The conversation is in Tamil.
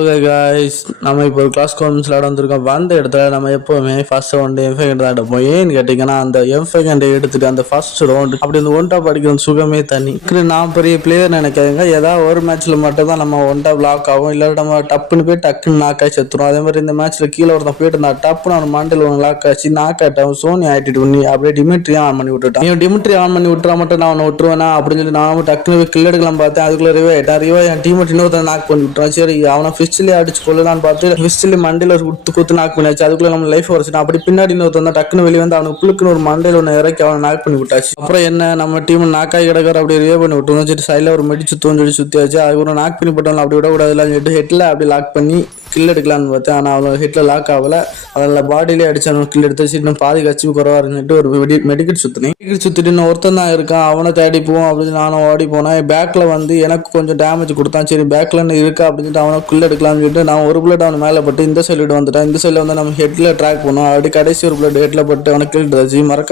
ஓகே காய்ஸ், நம்ம இப்போ ஒரு கிளாஸ் கான்ஃபரன்ஸ் விளாட வந்திருக்கோம். வந்த இடத்துல நம்ம எப்போவுமே ஃபர்ஸ்ட் ரவுண்டு எஃப்ஐ தான் எடுப்போம். ஏன்னு கேட்டிங்கன்னா அந்த எஃப்ஐ எடுத்துட்டு அந்த ஃபர்ஸ்ட் ரவுண்டு அப்படி இந்த ஒன் டாப் அடிக்கிற சுகமே தனி. நான் பெரிய பிளேயர் நினைக்காதுங்க. ஏதாவது ஒரு மேட்ச்ல மட்டும் தான் நம்ம ஒன் டாப் லாக் ஆகும், இல்லை நம்ம டப்புன்னு போய் டக்குன்னு நாக் ஆகி செத்துரும். அதே மாதிரி இந்த மேட்ச்ல கீழே ஒருத்தன் போயிட்டு இருந்தா டப்புன்னு அவன் மண்டல் ஒன்று லாக் ஆச்சு நாக் ஆகிட்டான். சோனி ஆட்டிட்டு பண்ணி அப்படியே டிமிட்ரி ஆன் பண்ணி விட்டுட்டான். நீ டிமிட்ரி ஆன் பண்ணி விட்டுறா மட்டும் நான் அவனை விட்டுருவேனா அப்படின்னு சொல்லி நான் டக்குன்னு கில் எடுக்கலாம் பார்த்தேன். அதுக்குள்ள ரிவே ஆயிட்டான். ரிவே என் டீம் இன்னொருத்தன் நாக் பண்ணி விட்டுறான். சரி அவனை ஃபிஸ்ட்லேயே அடிச்சு கொள்ளலான்னு பார்த்து ஃபிஸ்ட்லி மண்டையில் ஒரு குத்து நாக் பண்ணியாச்சு. அதுக்குள்ள நம்ம லைஃப் வரைச்சு அப்படி பின்னாடி இன்னொருத்தன் டக்குன்னு வெளியே வந்து அவனுக்கு புழுக்குன்னு ஒரு மண்டையில் ஒன்று இறக்கி அவனை நாக் பண்ணி விட்டாச்சு. அப்புறம் என்ன நம்ம டீம் நாக்காய் கிடக்கிற அப்படி ரிவே பண்ணி விட்டு சரி சைடில் ஒரு மெடி சுத்தம் சுத்தியாச்சு. அதுக்கப்புறம் நாக் பண்ணி போட்டோம் அப்படி விடக்கூடாதுலாம் சொல்லிட்டு ஹெட்டில் அப்படி லாக் பண்ணி கில் எடுக்கலான்னு பார்த்தேன். ஆனால் அவன் ஹெட்டில் லாக் ஆகல. அதில் பாடியிலே அடிச்சு கில் எடுத்து இன்னும் பாதி கட்சி குறவா இருந்துட்டு ஒரு மெடிக்கெட் சுற்றினேன். மெடிக்கெட் சுற்றிட்டு இன்னும் ஒருத்தன் தான் இருக்கான். அவனை தேடி போவோம் அப்படின்னு நானும் ஓடி போனேன். பேக்கில் வந்து எனக்கு கொஞ்சம் டேமேஜ் கொடுத்தான். சரி பேக்கில் இருக்கா அப்படின்னு சொல்லிட்டு அவனை கில் எடுக்கலாம்னு சொல்லிட்டு நான் ஒரு புல்லட் அவன் மேலே பட்டு இந்த சைடு வந்துட்டேன். இந்த சைடில் வந்து நம்ம ஹெட்டில் ட்ராக் பண்ணோம். அப்படி கடைசி ஒரு புல்லட் ஹெட்டில் பட்டு அவனை கில் எடுத்தாச்சு. மறக்க